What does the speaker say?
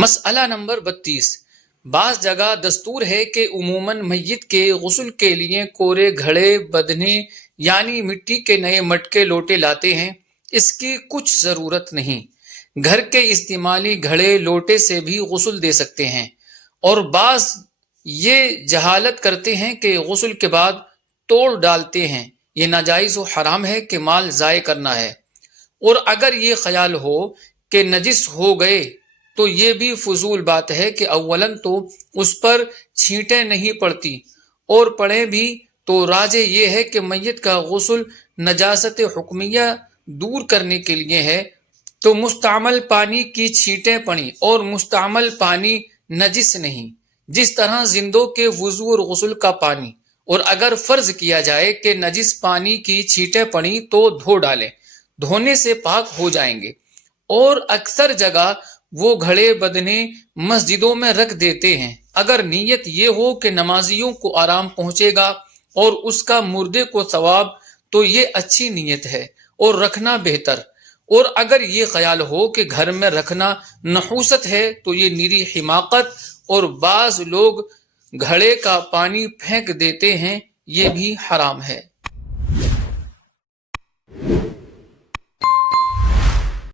مسئلہ نمبر 32۔ بعض جگہ دستور ہے کہ عموماً میت کے غسل کے لیے کورے گھڑے بدنے یعنی مٹی کے نئے مٹکے لوٹے لاتے ہیں۔ اس کی کچھ ضرورت نہیں، گھر کے استعمالی گھڑے لوٹے سے بھی غسل دے سکتے ہیں۔ اور بعض یہ جہالت کرتے ہیں کہ غسل کے بعد توڑ ڈالتے ہیں، یہ ناجائز و حرام ہے کہ مال ضائع کرنا ہے۔ اور اگر یہ خیال ہو کہ نجس ہو گئے تو یہ بھی فضول بات ہے کہ اولاً تو اس پر چھینٹیں نہیں پڑتی، اور پڑیں بھی تو راجح یہ ہے کہ میت کا غسل نجاست حکمیہ دور کرنے کے لیے ہے، تو مستعمل پانی کی چھینٹیں پڑیں اور مستعمل پانی نجس نہیں، جس طرح زندوں کے وضو اور غسل کا پانی۔ اور اگر فرض کیا جائے کہ نجس پانی کی چھینٹیں پڑیں تو دھو ڈالیں، دھونے سے پاک ہو جائیں گے۔ اور اکثر جگہ وہ گھڑے بدنے مسجدوں میں رکھ دیتے ہیں۔ اگر نیت یہ ہو کہ نمازیوں کو آرام پہنچے گا اور اس کا مردے کو ثواب، تو یہ اچھی نیت ہے اور رکھنا بہتر۔ اور اگر یہ خیال ہو کہ گھر میں رکھنا نحوست ہے تو یہ نری حماقت، اور بعض لوگ گھڑے کا پانی پھینک دیتے ہیں، یہ بھی حرام ہے۔